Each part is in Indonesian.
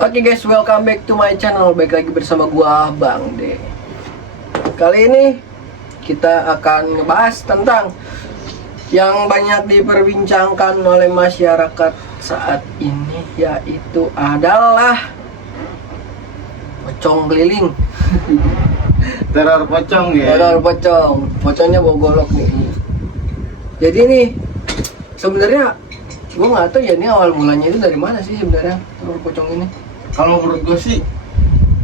Oke guys, welcome back to my channel. Baik lagi bersama gua Bang D. Kali ini kita akan ngebahas tentang yang banyak diperbincangkan oleh masyarakat saat ini, yaitu adalah pocong keliling. Teror pocong ya. Teror pocong. Pocongnya bawa golok nih. Jadi nih sebenarnya gua nggak tahu ya, ini awal mulanya itu dari mana sih sebenarnya teror pocong ini. Kalau menurut gue sih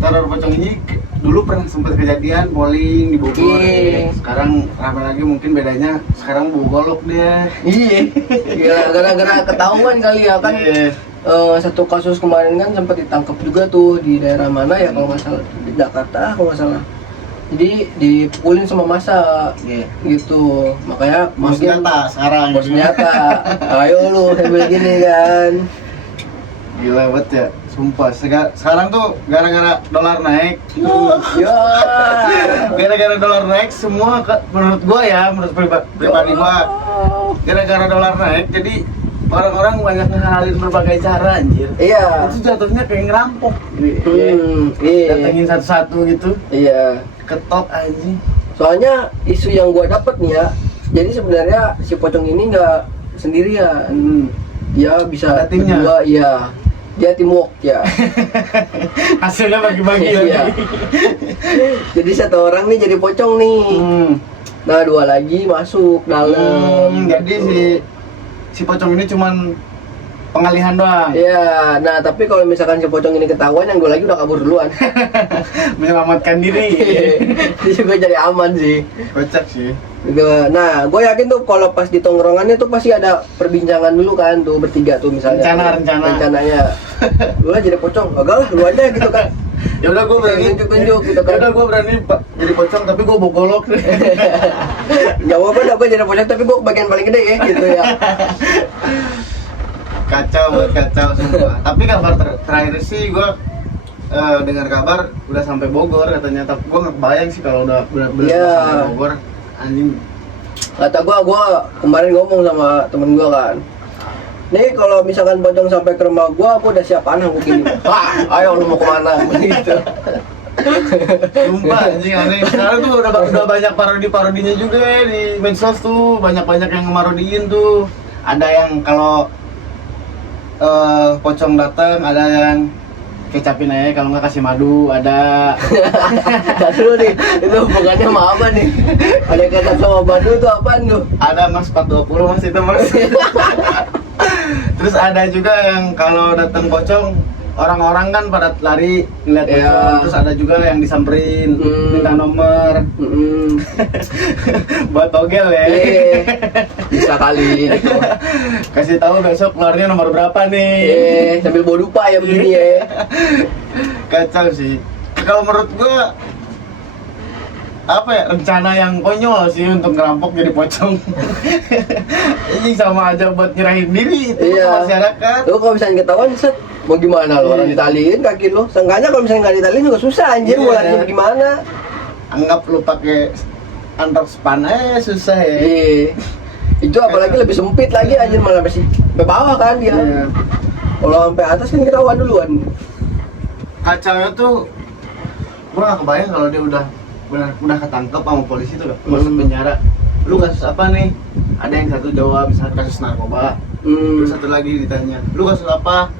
teror pocong ini dulu pernah sempat kejadian bowling di Bogor. Iya. Sekarang ramai lagi, mungkin bedanya sekarang bawa golok dia. Iya. Ya, gara-gara ketahuan kali ya kan. Iya. Satu kasus kemarin kan sempat ditangkap juga tuh di daerah mana ya, kalau nggak salah di Jakarta kalau nggak salah. Jadi dipukulin sama massa Iya. gitu. Makanya Bos mungkin senjata sekarang. bos senjata. Ayo lu sambil gini kan. Gila banget ya, sumpah. Sekarang tuh gara-gara dolar naik. Ya. Gara-gara dolar naik semua menurut gua ya, menurut pribadi gua, gara-gara dolar naik jadi orang-orang banyak ngehalin berbagai cara anjir. Iya. Itu jatuhnya kayak ngerampok. Iya. Datengin satu-satu gitu, Iya. ketok anjing. Soalnya isu yang gua dapet nih ya, jadi sebenarnya si pocong ini nggak sendirian. Dia bisa Ada timnya? berdua, iya. Dia teamwork ya. Hasilnya bagi-bagi Iya. lagi. Jadi satu orang nih jadi pocong nih. Nah, dua lagi masuk dalam. Jadi si pocong ini cuman pengalihan doang. Iya, nah tapi kalau misalkan si pocong ini ketahuan, yang dua lagi udah kabur duluan. Menyelamatkan diri. Dia juga jadi aman sih. Kocak sih. Gitu. Nah, gue yakin tuh kalau pas di tongkrongannya tuh pasti ada perbincangan dulu kan tuh bertiga tuh misalnya. Rencananya. Lu lah jadi pocong, agak lah lu aja gitu kan. Ya udah gue berani Tunjuk gitu kan. Ya udah gue berani jadi pocong tapi gue bawa golok. Jawaban gue jadi pocong tapi gue bagian paling gede ya gitu ya. Kacau banget, kacau sumpah. Tapi kabar terakhir sih gue dengar kabar udah sampai Bogor katanya. Tapi gue nggak kebayang sih kalau udah benar-benar sampai Bogor. Anjing. Kata gua kemarin ngomong sama temen gua kan, nih kalau misalkan pocong sampai ke rumah gua udah siap panah begini. Wah, ayo lu mau kemana? Gitu. Sumpah anjing aneh. Sekarang tuh udah banyak parodinya juga ya di medsos tuh. Banyak yang ngemarodiin tuh. Ada yang kalau pocong datang, ada yang kecapin aja, kalau nggak kasih madu, ada. Tadi dulu nih, itu hubungannya sama apa nih? Ada kata sama madu itu apaan tuh? Ada mas 420 mas itu mas. Terus ada juga yang kalau datang pocong, orang-orang kan pada lari ngeliat pocong. Iya. Terus ada juga yang disamperin, minta nomor. Buat togel ya. Iya, bisa kali gitu. Kasih tahu besok keluarnya nomor berapa nih. Sambil bawa dupa ya begini ya. Kacau sih. Kalau menurut gua apa ya, rencana yang konyol sih untuk ngerampok jadi pocong. Ini sama aja buat nyerahin diri itu ke masyarakat. Lu kalau misalnya ketahuan, set, mau gimana lu? Orang ditaliin kaki lu. Seenggaknya kalau misalnya nggak ditaliin juga susah anjir, mau lari gimana? Anggap lu pakai antar span aja susah ya. Iya. Itu apalagi lebih sempit lagi anjir, malah masih sampai bawah kan dia. Iya. Kalau sampai atas kan ketahuan duluan. Kacaunya tuh gua nggak kebayang kalau dia udah ketangkep sama polisi tuh masuk penjara. Lu kasus apa nih? Ada yang satu jawab misalnya kasus narkoba. Terus satu lagi ditanya, lu kasus apa?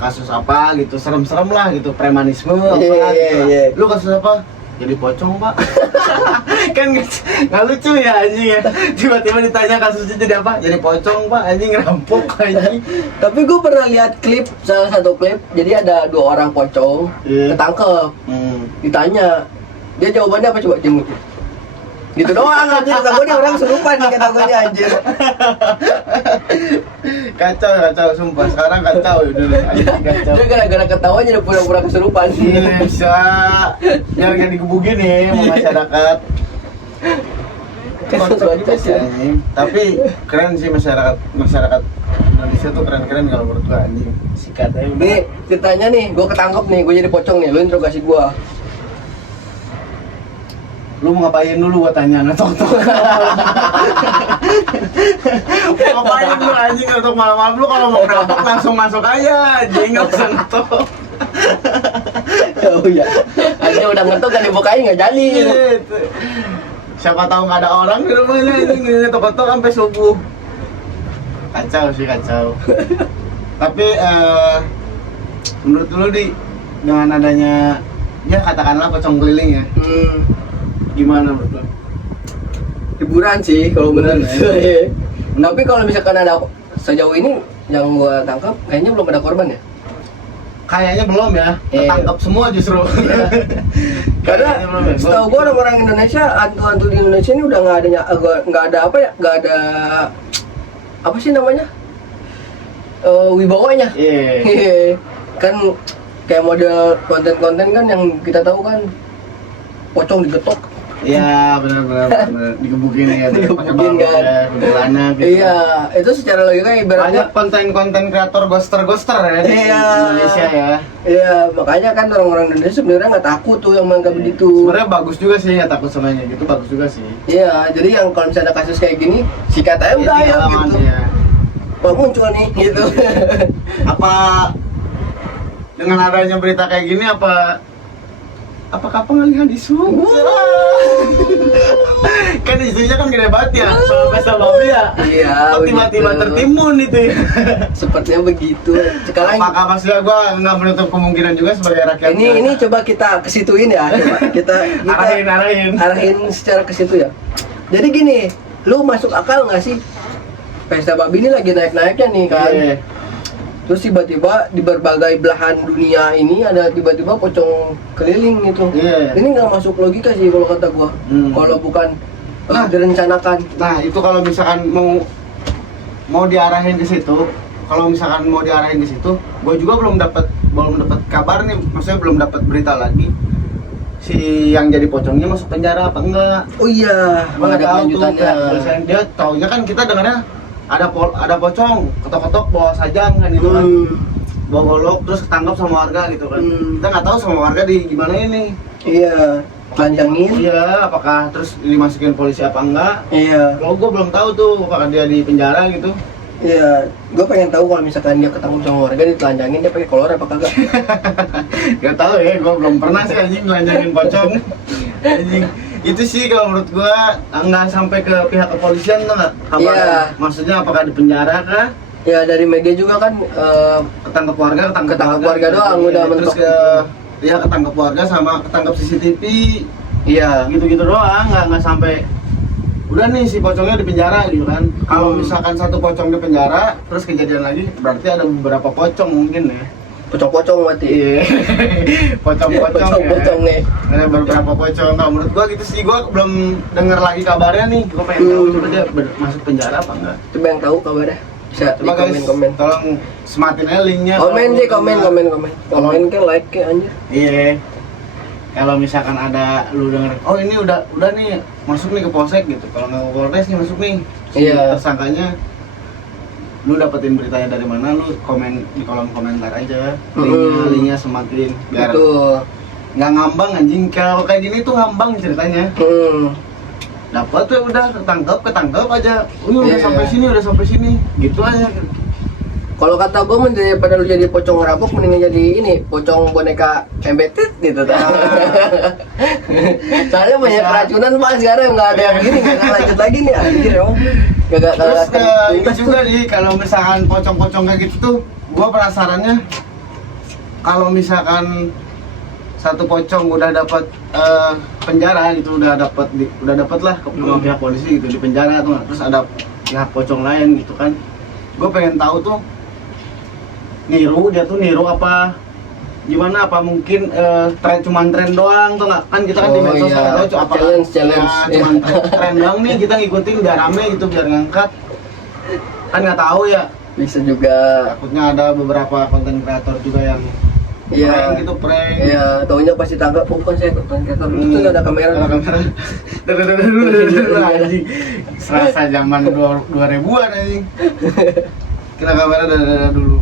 Kasus apa gitu, serem-serem lah gitu, premanisme apa gitu lah. Lu kasus apa? Jadi pocong pak. Kan nggak lucu ya anjing ya, tiba-tiba ditanya kasusnya jadi apa? Jadi pocong pak, anjing ngerampok anjing. Tapi gue pernah lihat salah satu klip, jadi ada dua orang pocong ketangkep. Ditanya, dia jawabannya apa coba jemput? Gitu doang anjir, kata gue nih orang kesurupan nih kata gue nih anjir. Kacau sumpah, sekarang kacau dulu anjing, kacau. Dia gara-gara ketahuan jadi pura-pura kesurupan. Iya bisa, biar gak digebukin nih sama masyarakat. Kocak juga sih anjing. Tapi keren sih masyarakat Indonesia tuh keren kalau menurut gua anjing. Sikat aja udah. Nih ceritanya nih, gue ketangkep nih, gue jadi pocong nih, lu interogasi gue. Lu mau ngapain dulu gua tanya ngetok-tok. Mau ngapain lu anjing ngetok malam-malam, lu kalau mau ngerampok langsung masuk aja anjing, enggak usah ngetok. Oh iya. Akhirnya udah ngetok kan dibukain nggak jadi. Gitu. Siapa tahu nggak ada orang di rumahnya anjing ngetok-ngetok sampai subuh. Kacau sih, kacau. Tapi menurut lu dengan adanya ya katakanlah pocong keliling ya, gimana menurut lu? Hiburan sih kalau benar. Tapi kalau misalkan ada sejauh ini yang gua tangkap kayaknya belum ada korban ya. Kayaknya belum ya, ketangkap semua justru. Karena setahu gua orang Indonesia, hantu-hantu di Indonesia ini udah nggak ada apa ya, nggak ada apa sih namanya, wibawanya. Iya. Kan kayak model konten-konten kan yang kita tahu kan pocong digetok. Iya, benar digebukin ya, Digebukin kan. celana gitu. Iya, itu secara logika ibaratnya Banyak konten-konten kreator ghoster ya di Indonesia ya. Iya, makanya kan orang-orang Indonesia sebenarnya nggak takut tuh yang menganggap begitu. Sebenarnya bagus juga sih, nggak takut semuanya gitu, bagus juga sih. Iya, jadi yang kalau misalnya ada kasus kayak gini, sikat aja udah ya gitu. Ya. Kok muncul nih gitu. Apa dengan adanya berita kayak gini apakah pengalihan isu? Kan isunya kan gede banget ya, soal pesta babi ya. Iya, Kok tiba-tiba begitu. tertimbun itu. Sepertinya begitu. Sekarang Apakah maksudnya gua nggak menutup kemungkinan juga sebagai rakyat? ini coba kita kesituin ya, coba kita arahin secara ke situ ya. Jadi gini, lu masuk akal nggak sih? Pesta babi ini lagi naik-naiknya nih kan. Iya. Terus tiba-tiba di berbagai belahan dunia ini ada tiba-tiba pocong keliling gitu. Iya. Ini nggak masuk logika sih kalau kata gua. Kalau bukan direncanakan. Nah, itu kalau misalkan mau diarahin ke situ, gua juga belum dapat kabar nih, maksudnya belum dapat berita lagi. Si yang jadi pocongnya masuk penjara apa enggak? Oh iya, Nggak ada tahu tuh, kelanjutannya. kayak dia taunya kan kita dengarnya ada pocong, ketok-ketok bawa sajam kan gitu kan. Bawa golok terus ketangkap sama warga gitu kan. Kita nggak tahu sama warga di gimana ini. Iya, telanjangin. Iya, apakah terus dimasukin polisi apa enggak? Iya. Kalau gue belum tahu tuh apakah dia di penjara gitu. Iya, gue pengen tahu kalau misalkan dia ketangkap sama warga ditelanjangin dia pakai kolor apa kagak? Gak tahu ya, gue belum pernah sih anjing nelanjangin pocong. Anjing. Itu sih kalau menurut gua nggak sampai ke pihak kepolisian tuh nggak kabar. Iya. Maksudnya apakah di penjara kah? Ya dari media juga kan Ketangkep warga warga doang udah terus mentok. ketangkep warga sama ketangkep CCTV Iya. gitu doang, nggak sampai udah nih si pocongnya di penjara gitu kan. Kalau misalkan satu pocong di penjara terus kejadian lagi berarti ada beberapa pocong mungkin ya. Pocong-pocong mati. Iya. Pocong nih. Ada beberapa pocong. Kalau menurut gua gitu sih, gua belum dengar lagi kabarnya nih. Gua pengen tahu coba dia masuk penjara apa enggak. Coba yang tahu kabarnya. Bisa di Coba guys, komen. tolong sematin aja linknya. Komen sih, komen. Komen ke like ke anjir. Iya. Kalau misalkan ada lu denger, oh ini udah nih masuk nih ke polsek gitu. Kalau nggak ke polres nih masuk nih. Si Iya. tersangkanya lu dapetin beritanya dari mana, lu komen di kolom komentar aja linknya semakin biar Betul. nggak ngambang anjing. Kalau kayak gini tuh ngambang ceritanya. Dapat tuh udah ketangkep aja. Udah Iya. sampai sini gitu aja. Kalau kata gue daripada lu jadi pocong rapok mendingan jadi ini pocong boneka embedded gitu kan. Soalnya banyak Bisa. keracunan pak sekarang nggak ada yang gini nggak lanjut lagi nih anjir emang. Terus itu juga nih kalau misalkan pocong-pocong kayak gitu tuh, gua penasarannya kalau misalkan satu pocong udah dapat penjara gitu, udah dapat lah ke pihak polisi gitu di penjara tuh, terus ada pihak pocong lain gitu kan. Gue pengen tahu tuh dia tuh niru apa gimana, apa mungkin cuman tren doang tuh nggak, kan kita kan di medsos nggak tahu apa challenge ya, cuman tren doang nih kita ngikutin biar rame gitu, biar ngangkat, kan nggak tahu ya, bisa juga. takutnya ada beberapa konten kreator juga yang prank gitu, prank. Iya, taunya pasti tangkap bukan saya konten kreator itu tuh ada kamera. Anjing. Serasa zaman 2000-an anjing. Kena kamera dulu.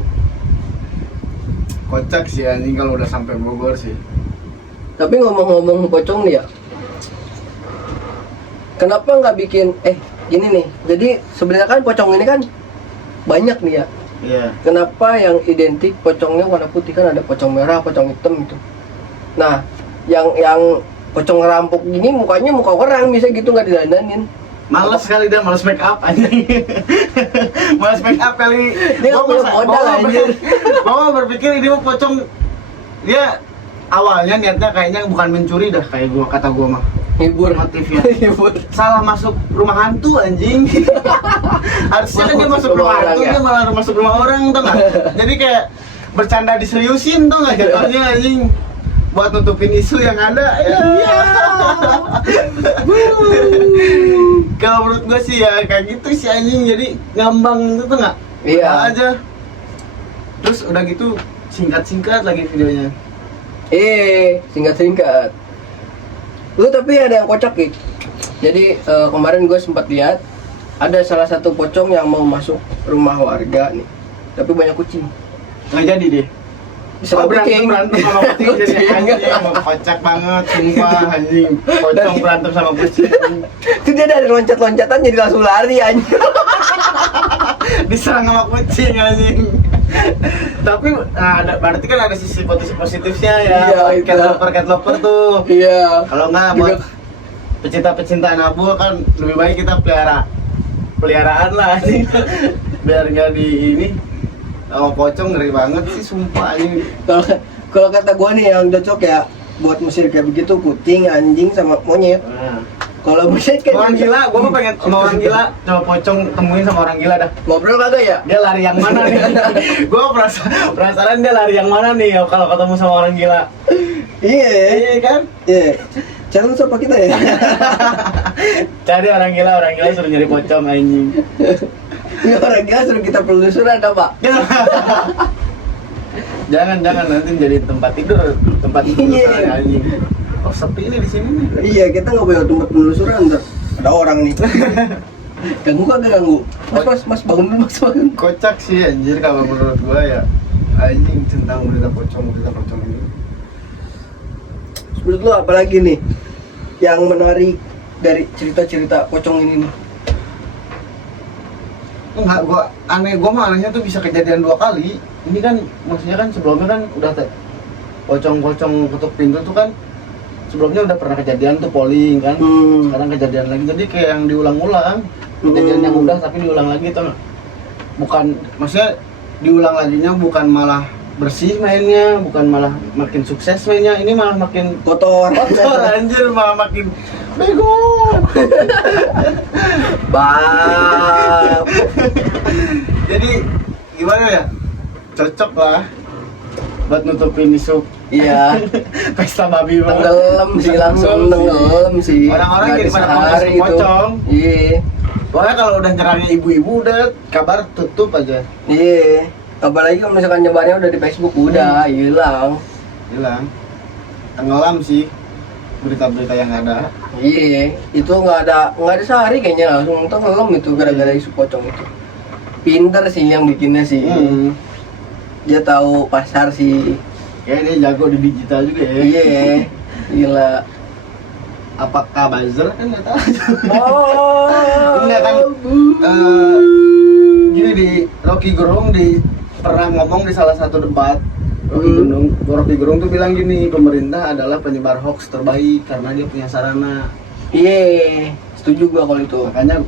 Kocak sih anjing kalau udah sampai Bogor sih. Tapi ngomong-ngomong pocong nih ya, kenapa nggak bikin gini nih. Jadi sebenarnya kan pocong ini kan banyak nih ya. Iya. Kenapa yang identik pocongnya warna putih, kan ada pocong merah, pocong hitam gitu. Nah, yang pocong rampok gini mukanya muka orang bisa gitu, nggak didandanin. Males kali dia, males make up anjing. Males make up kali. Dia nggak punya modal anjir. Mama berpikir ini mah pocong. Dia awalnya niatnya kayaknya bukan mencuri dah, kayak kata gua mah. Hibur. Motifnya. Hibur. Salah masuk rumah hantu anjing. Harusnya kan dia masuk rumah hantu, ya? dia malah masuk rumah orang tuh nggak. Jadi kayak bercanda diseriusin tuh nggak jatuhnya anjing. Buat nutupin isu yang ada. Ya. Kalau menurut gue sih ya kayak gitu sih anjing, jadi ngambang itu tuh nggak? Iya. Udah aja. Terus udah gitu singkat-singkat lagi videonya. Singkat-singkat. Lu tapi ada yang kocak, Ki. Jadi kemarin gue sempat lihat ada salah satu pocong yang mau masuk rumah warga nih, tapi banyak kucing. Nggak jadi deh. Bisa berantem sama kucing jadi anjing, kocak banget sumpah anjing. Pocong berantem sama kucing. Itu dia dari loncat-loncatan jadi langsung lari anjing. Diserang sama kucing anjing. Tapi berarti kan ada sisi positifnya ya. Iya, Cat lover tuh. Iya. Kalau nggak buat pecinta nabul kan lebih baik kita peliharaan lah anjing. Biar nggak di ini. Sama pocong ngeri banget sih sumpah anjing. Kalau kata gua nih yang cocok ya buat mesir kayak begitu kucing, anjing sama monyet. Nah. Kalau monyet kayak Orang gila, gua mah pengen sama orang gila, coba pocong temuin sama orang gila dah. ngobrol kagak ya? Dia lari yang mana nih? Gua penasaran dia lari yang mana nih kalau ketemu sama orang gila. Iya. Iya kan? Iya. Challenge apa kita ya? Cari orang gila suruh nyari pocong anjing. Ini orang gila suruh kita penelusuran apa? Jangan nanti jadi tempat tidur Iya. anjing. Oh sepi ini di sini nih. Iya, kita nggak punya tempat penelusuran, ntar ada orang nih. Ganggu kagak ganggu? Mas bangun dulu, mas bangun. Kocak sih anjir kalau menurut gua ya. Anjing tentang berita pocong ini. Menurut lu apa lagi nih yang menarik dari cerita-cerita pocong ini nih? Enggak, gua mah anehnya tuh bisa kejadian 2 kali. Ini kan maksudnya kan sebelumnya kan udah pocong ketuk pintu tuh kan sebelumnya udah pernah kejadian tuh polling kan. Sekarang kejadian lagi, jadi kayak yang diulang-ulang. Kejadian yang udah tapi diulang lagi tuh. Bukan, maksudnya diulang laginya bukan malah bersih mainnya, bukan malah makin sukses mainnya, ini malah makin Kotor. anjir, malah makin bego. Bang. Jadi gimana ya? Cocok lah buat nutupin isu. Iya. Pesta babi banget. Tenggelam sih, langsung tenggelam sih. Orang-orang Nggak jadi pada sehari ngomong itu. pocong. Iya. Pokoknya kalau udah nyerangnya ibu-ibu udah kabar tutup aja. Iya. Apalagi kalau misalkan nyebarnya udah di Facebook udah hilang. Tenggelam sih berita-berita yang ada. Iya, itu nggak ada sehari kayaknya langsung tenggelam itu gara-gara isu pocong itu. Pinter sih yang bikinnya sih. Dia tahu pasar sih. Kayaknya dia jago di digital juga ya. Iya, gila. Apakah buzzer kan nggak tahu. Oh, Enggak kan, gini di Rocky Gerung pernah ngomong di salah satu debat. Rocky Gerung tuh bilang gini, pemerintah adalah penyebar hoax terbaik karena dia punya sarana. Iya, setuju gua kalau itu. Makanya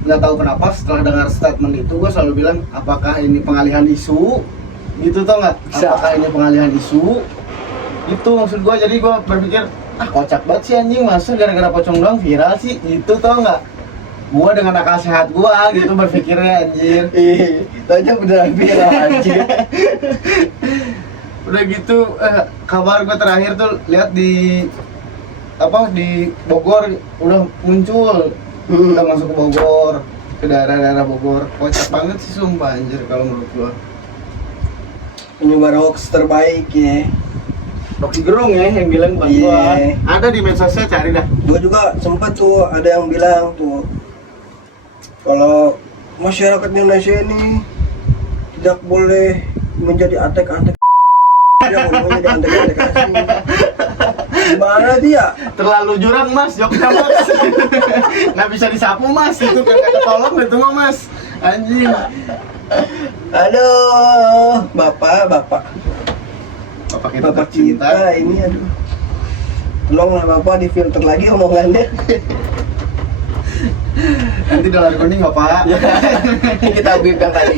nggak tahu kenapa setelah dengar statement itu gue selalu bilang apakah ini pengalihan isu gitu, tau nggak? Apakah ini pengalihan isu itu maksud gue. Jadi gue berpikir kocak banget sih anjing, masa gara-gara pocong doang viral sih gitu, tau nggak? Gue dengan akal sehat gue gitu berpikirnya anjir. Iya, tanya beneran viral anjir. Udah gitu kabar gue terakhir tuh lihat di Bogor udah muncul. Udah masuk ke Bogor, ke daerah-daerah Bogor. Kocak banget sih sumpah anjir kalau menurut gua. Penyebar hoax terbaik ya. Rocky Gerung ya yang bilang bukan gua. Ada di medsosnya, cari dah. Gua juga sempat tuh ada yang bilang tuh kalau masyarakat Indonesia ini tidak boleh menjadi antek-antek. Dia ngomongnya di antek-antek asing. Gimana dia? Terlalu jurang mas, joknya mas. Nggak bisa disapu mas, itu kagak ketolong itu mah mas. Anjing. Aduh, bapak Bapak kita Bapak tercinta. cinta ini aduh. Tolonglah bapak difilter lagi omongannya. Nanti dolar kuning bapak. Kita bip yang tadi.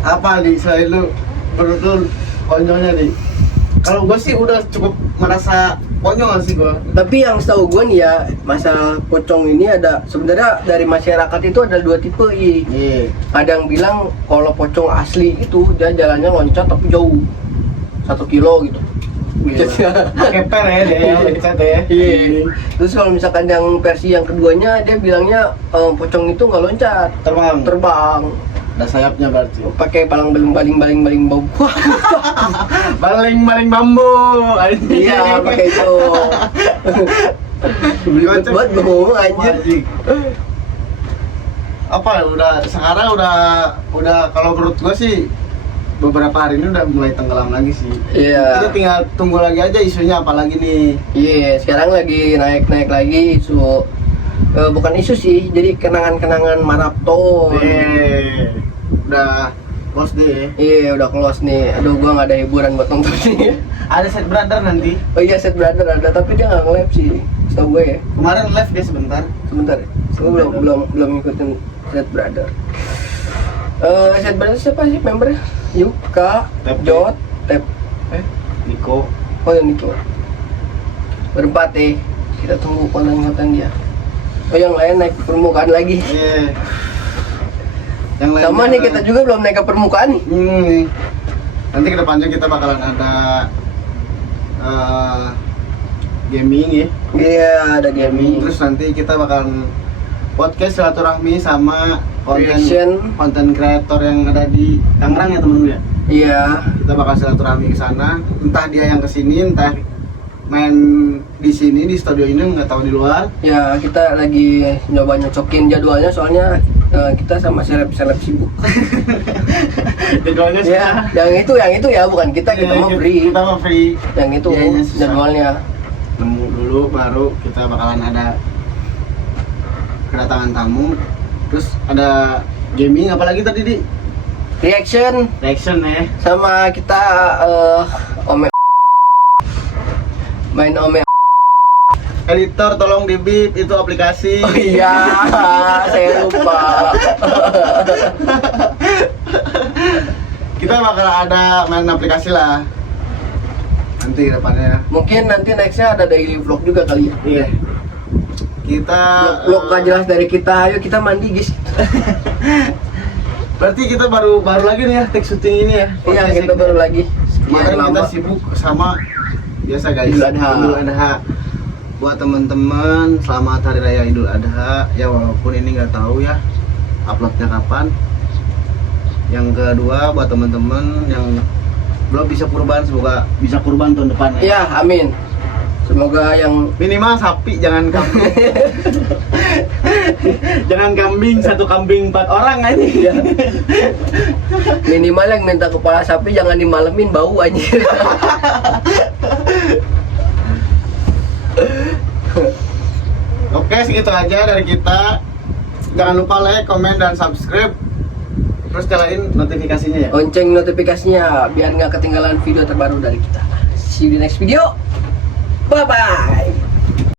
Apa nih selain lu menurut lu konyolnya nih? Kalau gue sih udah cukup merasa konyol sih gue. Tapi yang setahu gue nih ya, masalah pocong ini ada sebenarnya dari masyarakat itu ada dua tipe. Iya. Ada yang bilang kalau pocong asli itu dia jalannya loncat tapi jauh 1 kilo gitu. Pakai per ya dia yang loncat ya. Iya. Terus kalau misalkan yang versi yang keduanya dia bilangnya pocong itu nggak loncat, terbang. Ada sayapnya berarti. Pakai baling bau. Baling bambu. Iya, pakai itu. Belibet banget gue ngomong anjir. Anjing. Apa ya, sekarang udah kalau menurut gua sih beberapa hari ini udah mulai tenggelam lagi sih. Iya. Kita tinggal tunggu lagi aja isunya apa lagi nih. Iya, sekarang lagi naik lagi isu bukan isu sih, jadi kenangan-kenangan maraton. Udah close deh. Iya, udah close nih. Aduh, gua nggak ada hiburan buat nonton nih. Ada set brother nanti. Oh iya, Set Brother ada, tapi dia nggak nge-live sih, setahu gue ya. Kemarin live dia sebentar. Sebentar ya. Gue belum ngikutin Set Brother. Set Brother siapa sih membernya? Yuka, Tep. Jot, Tep, Niko. oh yang Niko. Berempat kita tunggu konten-konten dia. Oh yang lain naik ke permukaan lagi. Iya. Yang lain Sama nih kita juga belum naik ke permukaan nih. nih. Nanti kedepannya kita bakalan ada gaming ya. Iya, ada gaming. Terus nanti kita bakalan podcast silaturahmi sama Reaction. konten kreator yang ada di Tangerang ya temen-temen ya. Iya. Kita bakal silaturahmi ke sana. Entah dia yang kesini, entah main di sini di studio ini, nggak tahu di luar. Ya, kita lagi nyoba nyocokin jadwalnya soalnya kita sama seleb sibuk. Jadwalnya sih. Ya, yang itu ya bukan kita mah free. Kita mah free. Yang itu Dianya susah. jadwalnya. Nemu dulu baru kita bakalan ada kedatangan tamu. Terus ada gaming apalagi tadi di Reaction reaction ya. sama kita main ome. Editor tolong di bip itu aplikasi. Oh iya, saya lupa. Kita bakal ada main aplikasi lah nanti ke depannya. Mungkin nanti nextnya ada daily vlog juga kali ya. Iya. Kita Vlog gak jelas dari kita, ayo kita mandi guys. berarti kita baru lagi nih ya take syuting ini ya. Iya, kita baru lagi. Kemarin Sekian kita lama. sibuk sama biasa guys. Idul Adha. Idul Adha. Buat teman-teman selamat hari raya Idul Adha. Ya walaupun ini nggak tahu ya uploadnya kapan. Yang kedua buat teman-teman yang belum bisa kurban, semoga bisa kurban tahun depan ya. Iya, amin. Semoga yang Minimal sapi, jangan kambing. Jangan kambing, satu kambing 4 orang aja. ya, minimal yang minta kepala sapi jangan dimalemin, bau anjir. Oke, segitu aja dari kita. Jangan lupa like, komen, dan subscribe. Terus nyalain notifikasinya ya. Lonceng notifikasinya biar nggak ketinggalan video terbaru dari kita. See you di next video. Bye bye.